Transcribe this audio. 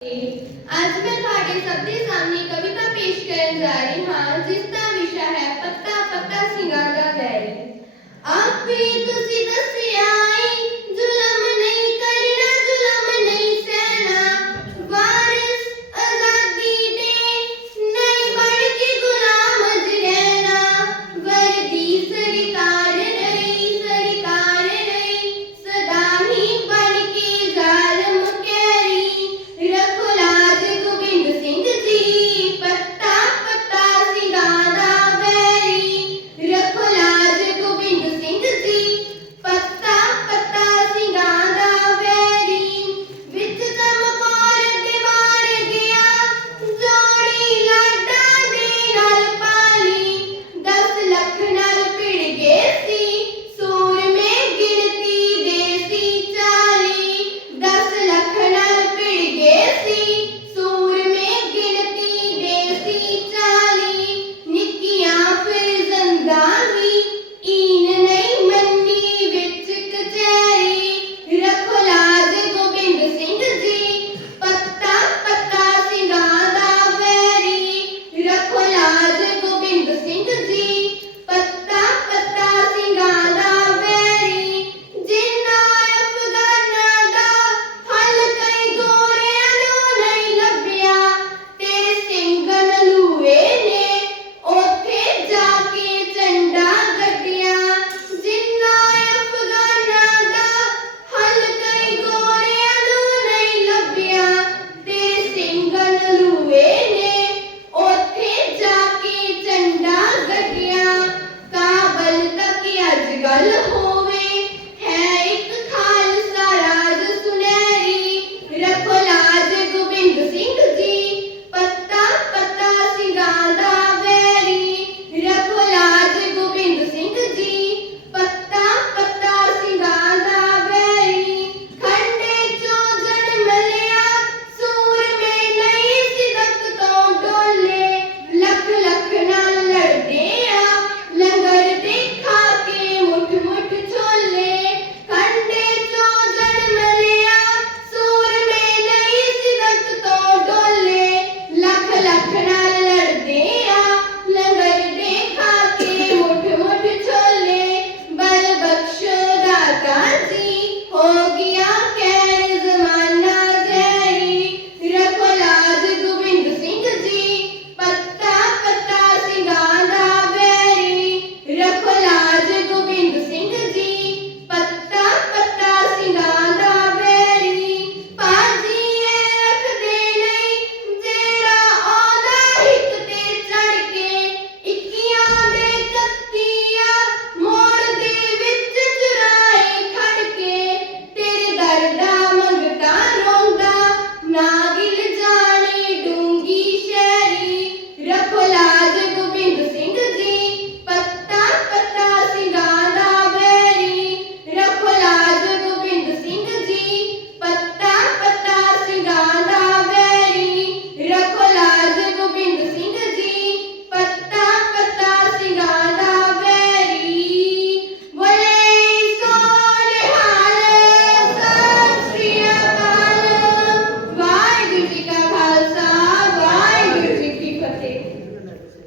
ਅੱਜ ਮੈਂ ਤੁਹਾਡੇ ਸਭ ਦੇ ਸਾਹਮਣੇ ਕਵਿਤਾ ਪੇਸ਼ ਕਰਨ ਜਾ ਰਹੀ ਹਾਂ ਜਿਸ ਦਾ ਵਿਸ਼ਾ ਹੈ ਪੱਤਾ ਪੱਤਾ ਸਿੰਘਾਂ ਦਾ ਵੈਰੀ ਆਪੇ ਤੁਸੀਂ ਦੱਸਿਆ